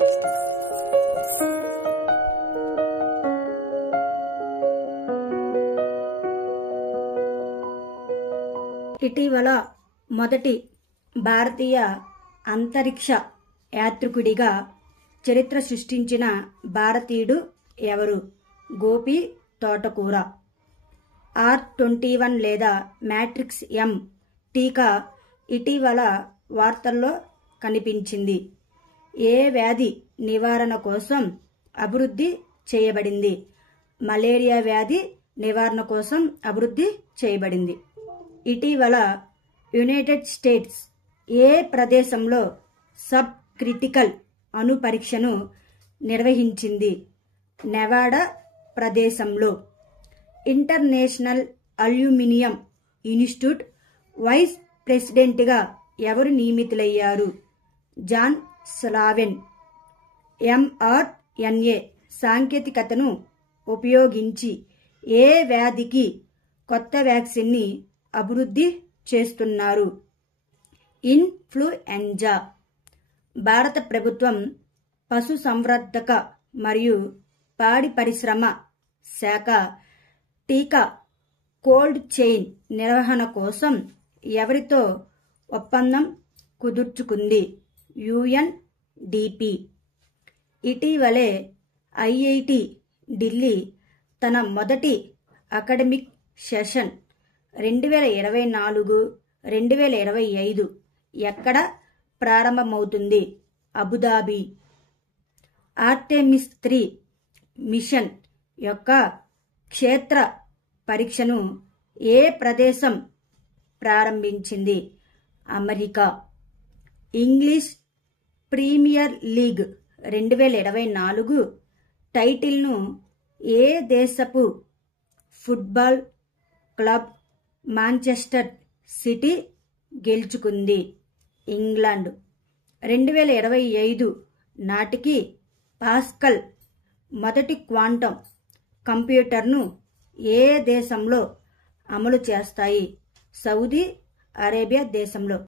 ఇటీవల మొదటి భారతీయ అంతరిక్ష యాత్రికుడిగా చరిత్ర సృష్టించిన భారతీయుడు ఎవరు? గోపి తోటకూర. R21 లేదా మ్యాట్రిక్స్ M టీకా ఇటీవల వార్తల్లో కనిపించింది. ఏ వ్యాధి నివారణ కోసం అభివృద్ధి చేయబడింది? మలేరియా వ్యాధి నివారణ కోసం అభివృద్ధి చేయబడింది. ఇటీవల యునైటెడ్ స్టేట్స్ ఏ ప్రదేశంలో సబ్ క్రిటికల్ అణు పరీక్షను నిర్వహించింది? నెవాడా ప్రదేశంలో. ఇంటర్నేషనల్ అల్యూమినియం ఇన్స్టిట్యూట్ వైస్ ప్రెసిడెంట్గా ఎవరు నియమితులయ్యారు? జాన్ స్లావెన్. mRNA సాంకేతికతను ఉపయోగించి ఏ వ్యాధికి కొత్త వ్యాక్సిన్ని అభివృద్ధి చేస్తున్నారు? ఇన్ఫ్లుయెంజా. భారత ప్రభుత్వం పశుసంవర్ధక మరియు పాడి పరిశ్రమ శాఖ టీకా కోల్డ్ చైన్ నిర్వహణ కోసం ఎవరితో ఒప్పందం కుదుర్చుకుంది? UNDP. ఇటీవలే IIT ఢిల్లీ తన మొదటి అకాడమిక్ సెషన్ 2024-2025 ఎక్కడ ప్రారంభమవుతుంది? అబుదాబి. ఆర్టెమిస్ 3 మిషన్ యొక్క క్షేత్ర పరీక్షను ఏ ప్రదేశం ప్రారంభించింది? అమెరికా. ఇంగ్లీష్ ప్రీమియర్ లీగ్ 2024 టైటిల్ను ఏ దేశపు ఫుట్బాల్ క్లబ్ మాంచెస్టర్ సిటీ గెలుచుకుంది? ఇంగ్లాండ్. 2025 నాటికి పాస్కల్ మొదటి క్వాంటం కంప్యూటర్ను ఏ దేశంలో అమలు చేస్తాయి? సౌదీ అరేబియా దేశంలో.